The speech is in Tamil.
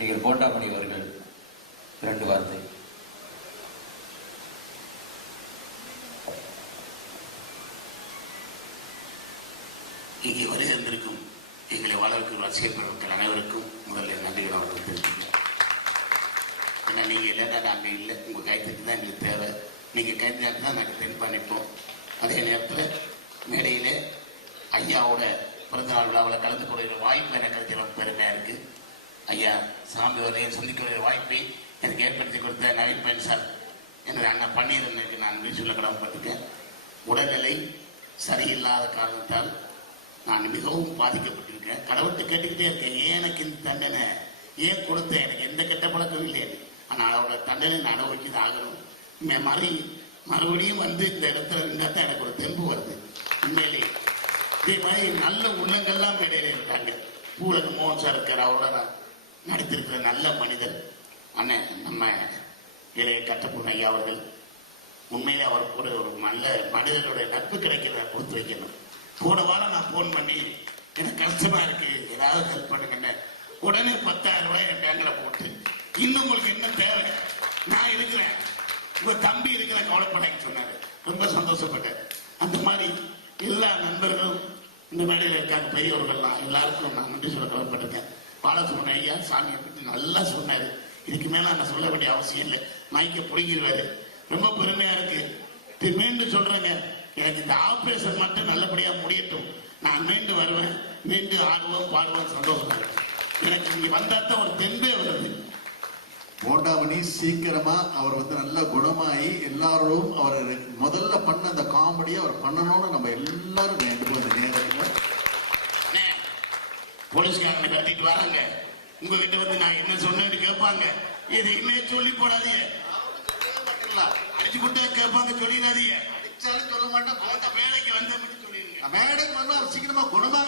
நீங்கள் போண்டாமணி அவர்கள் இரண்டு வார்த்தை. இங்கே வருகின்றிருக்கும் எங்களை வளர்க்கும் ரசிகர் பெருமக்கள் அனைவருக்கும் முதல்ல நன்றிகள் அவர்கள் தெரிவிக்கிறேன் ஏன்னா நீங்க இல்லைன்னா நாங்கள் இல்லை. உங்க கைத்துக்கு தான் எங்களுக்கு தேவை. நீங்க கைத்தாக்கு தான் நாங்கள் தென்பா நிற்போம் அதே நேரத்தில் மேடையில் ஐயாவோட பிறந்தநாள் விழாவில் கலந்து கொள்கிற வாய்ப்பு எனக்கு ரொம்ப பெருமையா ஐயா சாமி வரையும் சந்திக்கிற வாய்ப்பை எனக்கு ஏற்படுத்தி கொடுத்த நவீன் சார். எனது அண்ணன் பன்னீரனுக்கு நான் நன்றி சொல்ல கடமைப்பட்டிருக்கேன் உடல்நிலை சரியில்லாத காரணத்தால் நான் மிகவும் பாதிக்கப்பட்டிருக்கேன். கடவுள்கிட்ட கேட்டுக்கிட்டே இருக்கேன். ஏன் எனக்கு இந்த தண்டனை ஏன் கொடுத்த? எனக்கு எந்த கெட்ட பழக்கமும் இல்லை. ஆனால் அவரோட தண்டனை நான் தான் ஆகணும். மே- மறு மறுபடியும் வந்து இந்த இடத்துல இருந்தால் எனக்கு ஒரு தெம்பு வருது. உண்மையிலே இதே மாதிரி நல்ல உள்ளங்கள்லாம் இடையில இருக்காங்க. பூரக மோகன் சார் இருக்கார் அவரோட நடித்திருக்கிற நல்ல மனிதர் அண்ணன் நம்ம இளைய கட்டப்பூன் ஐயா அவர்கள். உண்மையிலே அவர் கூட ஒரு நல்ல மனிதனுடைய நட்பு கிடைக்கிறத கொடுத்து வைக்கணும். போன வாரம் நான் போன் பண்ணி எனக்கு கஷ்டமா இருக்கு ஏதாவது ஹெல்ப் பண்ணுங்க உடனே பத்தாயிரம் ரூபாய் என் பேங்கில் போட்டு இன்னும் உங்களுக்கு என்ன தேவை? நான் இருக்கிறேன். உங்க தம்பி இருக்கிற கவலைப்படாங்க சொன்னாரு. ரொம்ப சந்தோஷப்பட்டேன். அந்த மாதிரி எல்லா நண்பர்களும் இந்த மேடையில் இருக்காங்க பெரியவர்கள்லாம். எல்லாருக்கும் நான் நன்றி சொல்ல கவலைப்பட்டிருக்கேன். பாலசுப்ரமணிய ஐயா சாமியை பற்றி நல்லா சொன்னாரு. இதுக்கு மேல நான் சொல்ல வேண்டிய அவசியம் இல்லை. மைக்க பிடிக்கிறாரு ரொம்ப பெருமையா இருக்கு. இது மீண்டும் சொல்றேங்க. எனக்கு இந்த ஆபரேஷன் மட்டும் நல்லபடியா முடியட்டும். நான் மீண்டு வருவேன். மீண்டு ஆடுவோம் பாடுவோம் சந்தோஷமா இருக்கு எனக்கு இங்க வந்தா ஒரு தெம்பே வருது. போண்டாமணி சீக்கிரமா அவர் வந்து நல்லா குணமாயி எல்லாரும் அவர் முதல்ல பண்ண அந்த காமெடியை அவர் பண்ணணும்னு நம்ம எல்லாரும் வேண்டும் அந்த நேரம். போலீஸ்காரனை கட்டிட்டு வராங்க. உங்ககிட்ட வந்து நான் என்ன சொன்னேன்னு கேட்பாங்க. எதையுமே சொல்லி போடாதீங்க. அடிச்சு கொடுத்தா கேட்பாங்க சொல்லிடாதீங்க. அடிச்சாலும் சொல்ல மாட்டேன் வேலைக்கு வந்து சொல்லிடுங்க. மேடம் வந்து சீக்கிரமா குணமா